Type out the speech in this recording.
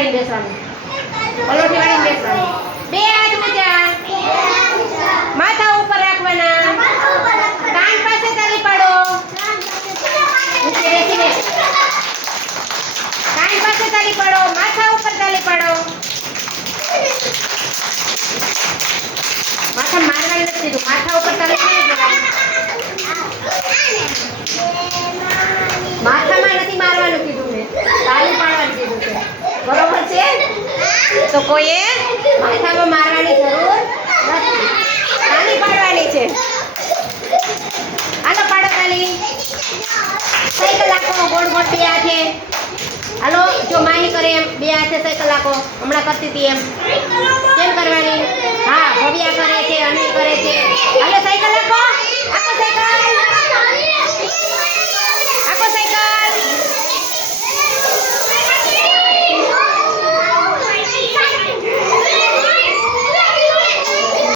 વાળીને બેસવાનું. પલોઠી વાળી બેસવાનું. બે હાથ ઊંચા. માથા ઉપર રાખવાના. કાન પાસે તાલી પાડો. કાન પાસે તાલી પાડો. માથા ઉપર તાલી પાડો. માથા મારવાની નથી માથા ઉપર તાલી પાડી દેવાની માથામાં નથી મારવાનું કીધું મેં તાલી પાડવાનું કીધું છે બરોબર છે? તો કોઈએ? માથામાં મારવાની જરૂર નથી. પાડવાની છે. હાલો પાડો ખાલી. સાયકલ આખો ગોળ ગોળ બે હાથે. હાલો, જો માહી કરે એમ, બે હાથે સાયકલ કલાકો હમણાં કરતી હતી એમ.